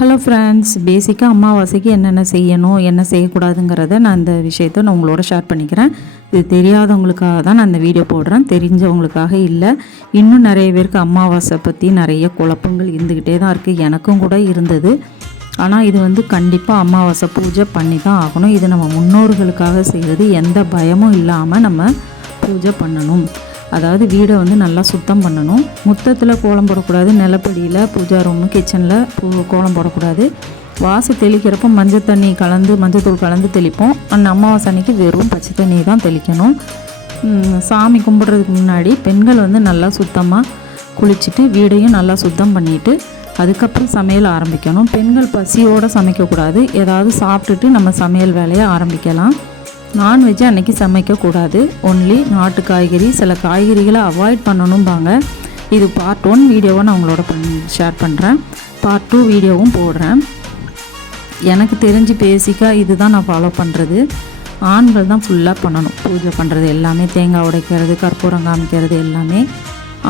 Hello friends பேசிக்காக அமாவாசைக்கு என்னென்ன செய்யணும் என்ன செய்யக்கூடாதுங்கிறத நான் இந்த விஷயத்த நான் உங்களோட ஷேர் பண்ணிக்கிறேன். இது தெரியாதவங்களுக்காக தான் நான் இந்த வீடியோ போடுறேன். தெரிஞ்சவங்களுக்காக இல்லை. இன்னும் நிறைய பேருக்கு அமாவாசை பற்றி நிறைய குழப்பங்கள் இருந்துக்கிட்டே தான் இருக்குது எனக்கும் கூட இருந்தது. ஆனால் இது வந்து கண்டிப்பாக அமாவாசை பூஜை பண்ணி தான் ஆகணும். இது நம்ம முன்னோர்களுக்காக செய்கிறது எந்த பயமும் இல்லாமல் நம்ம பூஜை பண்ணணும். அதாவது வீடை வந்து நல்லா சுத்தம் பண்ணணும். முத்தத்தில் கோலம் போடக்கூடாது நிலப்படியில் பூஜா ரூமு கிச்சனில் பூ கோலம் போடக்கூடாது. வாசு தெளிக்கிறப்போ மஞ்சள் தண்ணி கலந்து மஞ்சத்தூள் கலந்து தெளிப்போம். அந்த அமாவாசை அன்னைக்கு வெறும் பச்சை தண்ணி தான் தெளிக்கணும். சாமி கும்பிட்றதுக்கு முன்னாடி பெண்கள் வந்து நல்லா சுத்தமாக குளிச்சுட்டு வீடையும் நல்லா சுத்தம் பண்ணிவிட்டு அதுக்கப்புறம் சமையல் ஆரம்பிக்கணும். பெண்கள் பசியோடு சமைக்கக்கூடாது. ஏதாவது சாப்பிட்டுட்டு நம்ம சமையல் வேலையை ஆரம்பிக்கலாம். நான்வெஜ்ஜை அன்றைக்கி சமைக்கக்கூடாது. ஒன்லி நாட்டு காய்கறி சில காய்கறிகளை அவாய்ட் பண்ணணும்பாங்க. இது பார்ட் ஒன் வீடியோவை நான் உங்களோட பண் ஷேர் பண்ணுறேன் பார்ட் டூ வீடியோவும் போடுறேன். எனக்கு தெரிஞ்சு பேசிக்காக இது தான் நான் ஃபாலோ பண்ணுறது ஆண்கள் தான் ஃபுல்லாக பண்ணணும். பூஜை பண்ணுறது எல்லாமே தேங்காய் உடைக்கிறது கற்பூரம் காமிக்கிறது எல்லாமே.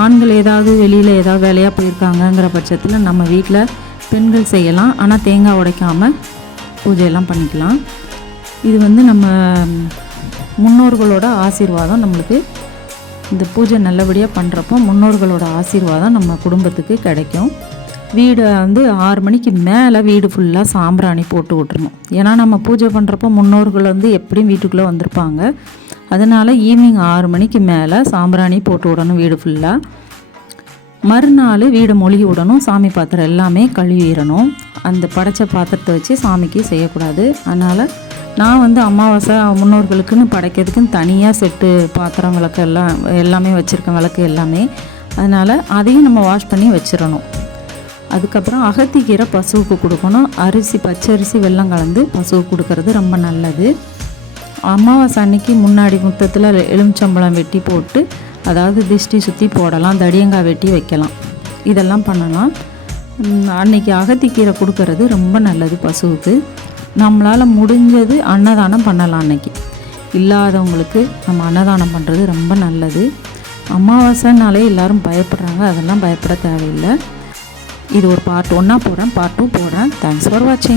ஆண்கள் ஏதாவது வெளியில் ஏதாவது வேலையாக போயிருக்காங்கங்கிற பட்சத்தில் நம்ம வீட்டில் பெண்கள் செய்யலாம். ஆனால் தேங்காய் உடைக்காமல் பூஜையெல்லாம் பண்ணிக்கலாம். இது வந்து நம்ம முன்னோர்களோட ஆசீர்வாதம் நம்மளுக்கு. இந்த பூஜை நல்லபடியாக பண்ணுறப்போ முன்னோர்களோட ஆசீர்வாதம் நம்ம குடும்பத்துக்கு கிடைக்கும். வீடை வந்து ஆறு மணிக்கு மேலே வீடு ஃபுல்லாக சாம்பிராணி போட்டு விட்டுருணும் ஏன்னா நம்ம பூஜை பண்ணுறப்போ முன்னோர்கள் வந்து எப்படியும் வீட்டுக்குள்ளே வந்திருப்பாங்க. அதனால் ஈவினிங் ஆறு மணிக்கு மேலே சாம்பிராணி போட்டு விடணும் வீடு ஃபுல்லாக மறுநாள் வீடை மொழிகி விடணும் சாமி பாத்திரம் எல்லாமே கழுவிடணும் அந்த படைச்ச பாத்திரத்தை வச்சு சாமிக்கு செய்யக்கூடாது. அதனால் நான் வந்து அமாவாசை முன்னோர்களுக்குன்னு படைக்கிறதுக்குன்னு தனியாக செட்டு பாத்திரம் விளக்கு எல்லாம் எல்லாமே வச்சுருக்கேன் விளக்கு எல்லாமே. அதனால் அதையும் நம்ம வாஷ் பண்ணி வச்சிடணும். அதுக்கப்புறம் அகத்திக்கீரை பசுவுக்கு கொடுக்கணும். அரிசி பச்சரிசி வெள்ளம் கலந்து பசுவுக்கு கொடுக்கறது ரொம்ப நல்லது. அமாவாசை அன்னைக்கு முன்னாடி முத்தத்தில் எலுமிச்சம்பழம் வெட்டி போட்டு அதாவது திஷ்டி சுற்றி போடலாம் தடியங்காய் வெட்டி வைக்கலாம். இதெல்லாம் பண்ணலாம். அன்னைக்கு அகத்திக்கீரை கொடுக்கறது ரொம்ப நல்லது பசுவுக்கு. நம்மளால் முடிஞ்சது அன்னதானம் பண்ணலாம் அன்னைக்கு. இல்லாதவங்களுக்கு நம்ம அன்னதானம் பண்ணுறது ரொம்ப நல்லது. அமாவாசைனாலே எல்லோரும் பயப்படுறாங்க அதெல்லாம் பயப்பட தேவையில்லை. இது ஒரு பார்ட் ஒன்னாக போடுறேன் பார்ட் டூ போடுறேன் தேங்க்ஸ் ஃபார் வாட்சிங்